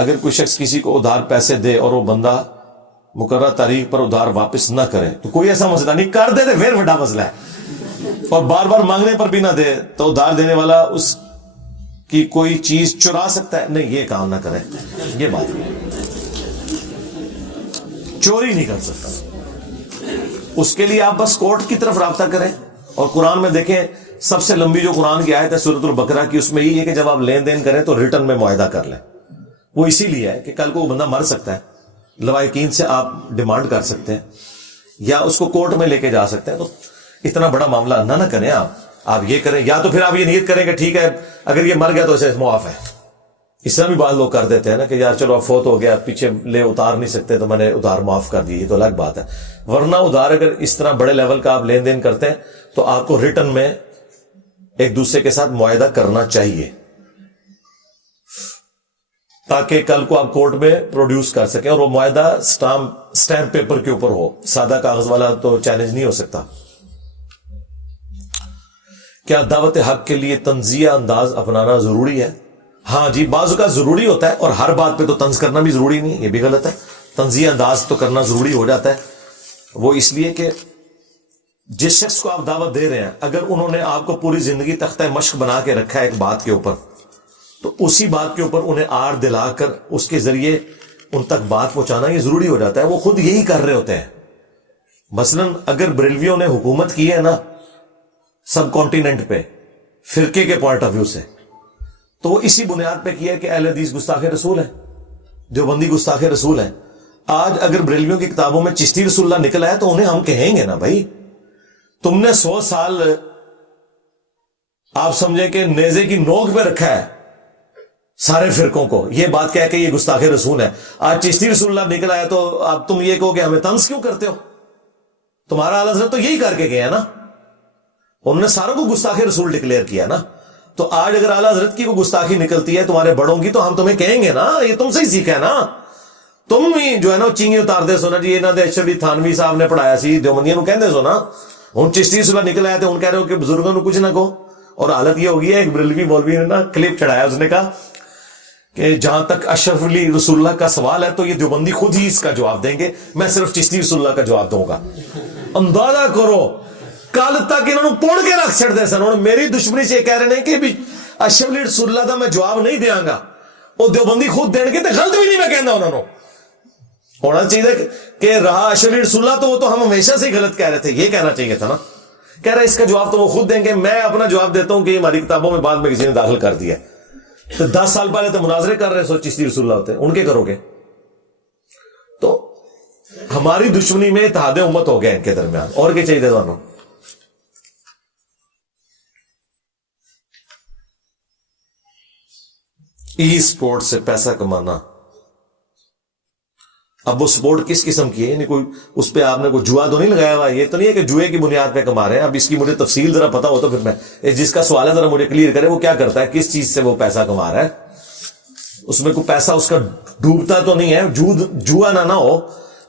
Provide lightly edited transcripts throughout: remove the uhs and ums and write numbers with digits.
اگر کوئی شخص کسی کو ادھار پیسے دے اور وہ بندہ مقررہ تاریخ پر ادھار واپس نہ کرے تو کوئی ایسا مسئلہ نہیں، کر دے تو پھر بڑا مسئلہ ہے، اور بار بار مانگنے پر بھی نہ دے تو ادھار دینے والا اس کی کوئی چیز چرا سکتا ہے؟ نہیں، یہ کام نہ کرے، یہ بات نہیں، چوری نہیں کر سکتا، اس کے لیے آپ بس کورٹ کی طرف رابطہ کریں۔ اور قرآن میں دیکھیں سب سے لمبی جو قرآن کی آیت ہے سورۃ البقرہ کی، اس میں یہ ہے کہ جب آپ لین دین کریں تو ریٹرن میں معاہدہ کر لیں۔ وہ اسی لیے ہے کہ کل کو وہ بندہ مر سکتا ہے، لوائقین سے آپ ڈیمانڈ کر سکتے ہیں یا اس کو کورٹ میں لے کے جا سکتے ہیں، تو اتنا بڑا معاملہ نہ کریں آپ یہ کریں، یا تو پھر آپ یہ نیت کریں کہ ٹھیک ہے اگر یہ مر گیا تو اسے معاف ہے۔ اس طرح بھی بعض لوگ کر دیتے ہیں نا کہ یار چلو اب فوت ہو گیا، پیچھے لے اتار نہیں سکتے تو میں نے ادھار معاف کر دی، یہ تو الگ بات ہے۔ ورنہ ادھار اگر اس طرح بڑے لیول کا آپ لین دین کرتے ہیں تو آپ کو ریٹرن میں ایک دوسرے کے ساتھ معاہدہ کرنا چاہیے تاکہ کل کو آپ کورٹ میں پروڈیوس کر سکیں، اور وہ معاہدہ سٹیمپ پیپر کے اوپر ہو، سادہ کاغذ والا تو چیلنج نہیں ہو سکتا۔ کیا دعوت حق کے لیے طنزیہ انداز اپنانا ضروری ہے؟ ہاں جی، بعض اوقات ضروری ہوتا ہے، اور ہر بات پہ تو طنز کرنا بھی ضروری نہیں ہے، یہ بھی غلط ہے۔ طنزیہ انداز تو کرنا ضروری ہو جاتا ہے، وہ اس لیے کہ جس شخص کو آپ دعوت دے رہے ہیں اگر انہوں نے آپ کو پوری زندگی تختہ مشق بنا کے رکھا ہے ایک بات کے اوپر، تو اسی بات کے اوپر انہیں آڑ دلا کر اس کے ذریعے ان تک بات پہنچانا یہ ضروری ہو جاتا ہے۔ وہ خود یہی کر رہے ہوتے ہیں۔ مثلا اگر بریلویوں نے حکومت کی ہے نا سب کانٹیننٹ پہ فرقے کے پوائنٹ آف ویو سے، تو وہ اسی بنیاد پہ کیا کہ اہل حدیث گستاخ رسول ہے، دیوبندی گستاخ رسول ہے۔ آج اگر بریلویوں کی کتابوں میں چشتی رسول اللہ نکل آیا تو انہیں ہم کہیں گے نا بھائی تم نے 100 سال آپ سمجھیں کہ نیزے کی نوک پہ رکھا ہے سارے فرقوں کو، یہ بات کہہ کہ یہ گستاخ رسول ہے۔ آج چشتی رسول اللہ نکل آیا تو اب تم یہ کہو کہ ہمیں طنز کیوں کرتے ہو؟ تمہارا اعلیٰ حضرت تو یہی کر کے گیا نا، انہوں نے ساروں کو گستاخ رسول ڈکلیئر کیا نا۔ تو آج اگر اعلیٰ حضرت کی کوئی گستاخی نکلتی ہے تمہارے بڑوں کی تو ہم تمہیں کہیں گے نا یہ تم سے ہی سیکھا ہے نا، تم ہی جو ہے نا چینگی اتار دے سو نا جی انہوں نے اشرف تھانوی صاحب نے پڑھایا سی دیوبندیاں نو کہندے سو نا، ہن چشتی رسول اللہ نکل آئے تھے ان کہہ رہے ہو کہ بزرگوں نے کچھ نہ کہو، اور حالت یہ ہوگی ہے ایک بریلوی مولوی نے نا کلپ چڑھایا، اس نے کہا کہ جہاں تک اشرف علی رسول اللہ کا سوال ہے تو یہ دیوبندی خود ہی اس کا جواب دیں گے، میں صرف چشتی رسول اللہ کا جواب دوں گا۔ اندازہ کرو کل تک انہوں نے پوڑ کے رکھ چھڑ دے سن، انہوں نے میری دشمنی سے کہہ رہے ہیں کہ بھی اشرف علی رسول اللہ دا میں جواب نہیں دیاں گا، وہ دیوبندی خود دین کے تے غلط بھی نہیں میں کہنا، انہوں نے ہونا چاہیے کہ رہا اشرف علی رسول اللہ تو وہ تو ہم ہمیشہ سے غلط کہہ رہے تھے، یہ کہنا چاہیے تھا نا۔ کہہ رہے اس کا جواب تو وہ خود دیں گے، میں اپنا جواب دیتا ہوں کہ یہ ہماری کتابوں میں بعد میں کسی نے داخل کر دیا۔ تو 10 سال پہلے تو مناظرے کر رہے سو چشتی رسول اللہ ہوتے ان کے کرو گے، تو ہماری دشمنی میں اتحاد امت ہو گیا ان کے درمیان، اور کیا چاہیے دونوں۔ ای سپورٹ سے پیسہ کمانا، اب وہ سپورٹ کس قسم کی ہے؟ یعنی کوئی اس پہ آپ نے کوئی جوا تو نہیں لگایا ہوا؟ یہ تو نہیں ہے کہ جوئے کی بنیاد پہ کما رہے ہیں۔ اب اس کی مجھے تفصیل ذرا پتا ہو تو پھر میں جس کا سوال ہے ذرا مجھے کلیئر کرے، وہ کیا کرتا ہے، کس چیز سے وہ پیسہ کما رہا ہے، اس میں کوئی پیسہ اس کا ڈوبتا تو نہیں ہے، جوا نہ ہو۔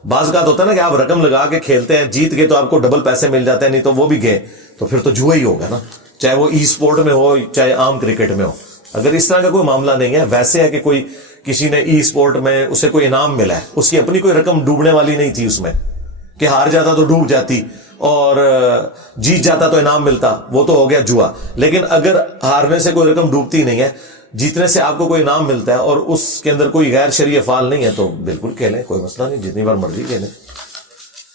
بعض کا ہوتا ہے نا کہ آپ رقم لگا کے کھیلتے ہیں، جیت گئے تو آپ کو ڈبل پیسے مل جاتے ہیں، نہیں تو وہ بھی گئے تو پھر تو جوا ہی ہوگا نا، چاہے وہ ای سپورٹ میں ہو چاہے عام کرکٹ میں ہو۔ اگر اس طرح کا کوئی معاملہ نہیں ہے، ویسے ہے کہ کوئی کسی نے ای سپورٹ میں اسے کوئی انعام ملا ہے، اس کی اپنی کوئی رقم ڈوبنے والی نہیں تھی اس میں کہ ہار جاتا تو ڈوب جاتی اور جیت جاتا تو انعام ملتا، وہ تو ہو گیا جوا۔ لیکن اگر ہارنے سے کوئی رقم ڈوبتی نہیں ہے، جیتنے سے آپ کو کوئی انعام ملتا ہے اور اس کے اندر کوئی غیر شرعی افعال نہیں ہے تو بالکل کھیلیں، کوئی مسئلہ نہیں، جتنی بار مرضی کھیلیں۔